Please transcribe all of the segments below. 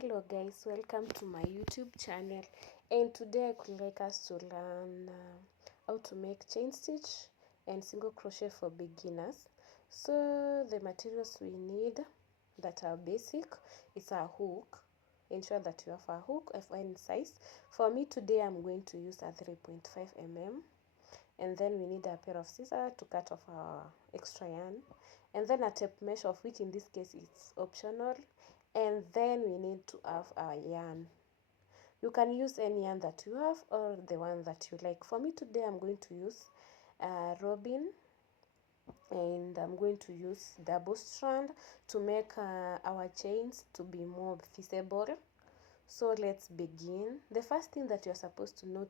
Hello guys, welcome to my YouTube channel, and today I would like us to learn how to make chain stitch and single crochet for beginners. So the materials we need that are basic is a hook. Ensure that you have a hook of any size. For me today I'm going to use a 3.5 mm, and then we need a pair of scissors to cut off our extra yarn, and then a tape measure, of which in this case it's optional, and then we need to have our yarn. You can use any yarn that you have or the one that you like. For me today I'm going to use robin, and I'm going to use double strand to make our chains to be more visible. So let's begin. The first thing that you're supposed to know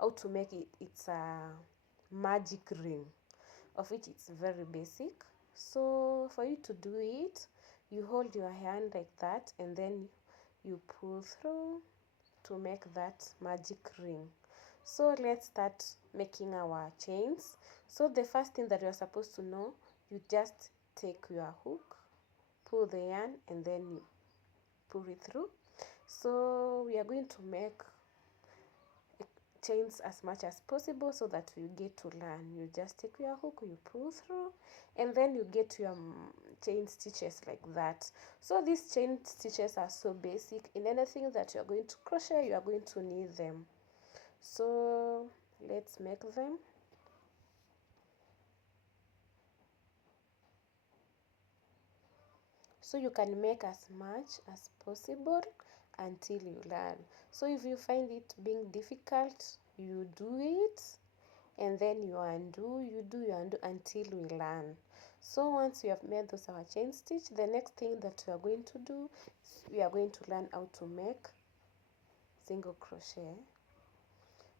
how to make it's a magic ring, of which it's very basic. So for you to do it, you hold your hand like that, and then you pull through to make that magic ring. So let's start making our chains. So the first thing that you're supposed to know, you just take your hook, pull the yarn, and then you pull it through. So we are going to make chains as much as possible so that you get to learn. You just take your hook, you pull through, and then you get your chain stitches like that. So these chain stitches are so basic. In anything that you are going to crochet, you are going to need them. So let's make them. So you can make as much as possible until you learn. So if you find it being difficult, you do it, and then you undo, you do, you undo until we learn. So once you have made those our chain stitch, the next thing that we are going to do is we are going to learn how to make single crochet.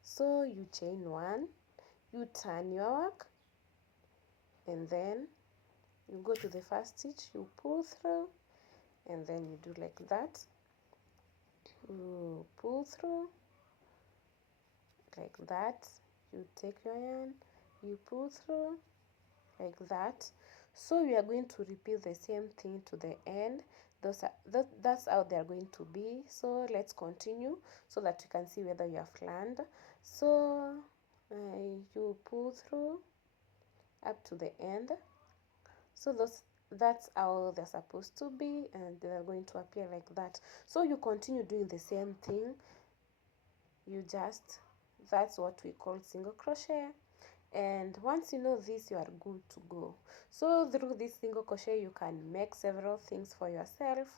So you chain one, you turn your work, and then you go to the first stitch, you pull through, and then you do like that. You pull through like that, you take your yarn, you pull through like that. So we are going to repeat the same thing to the end. That's how they are going to be. So let's continue so that you can see whether you have learned. So you pull through up to the end. So that's how they're supposed to be, and they're going to appear like that. So you continue doing the same thing. That's what we call single crochet. And once you know this, you are good to go. So through this single crochet you can make several things for yourself,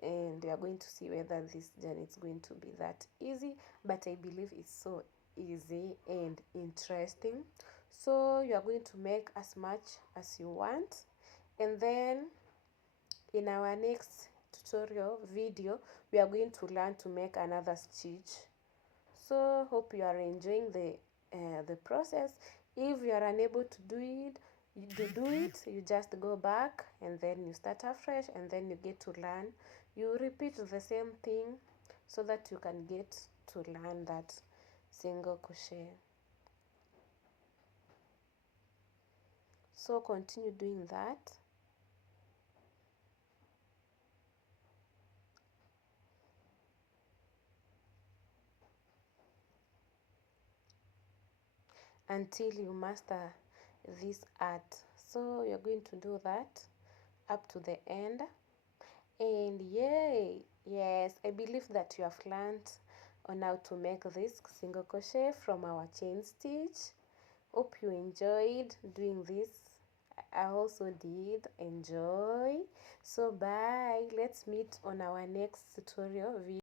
and you are going to see whether this journey is going to be that easy, but I believe it's so easy and interesting. So you are going to make as much as you want, and then in our next tutorial video we are going to learn to make another stitch. So hope you are enjoying the process. If you are unable to do it, you just go back and then you start afresh, and then you get to learn. You repeat the same thing so that you can get to learn that single crochet. So continue doing that. Until you master this art. So you're going to do that up to the end, and yay, yes, I believe that you have learned on how to make this single crochet from our chain stitch. Hope you enjoyed doing this. I also did enjoy. So bye, let's meet on our next tutorial video.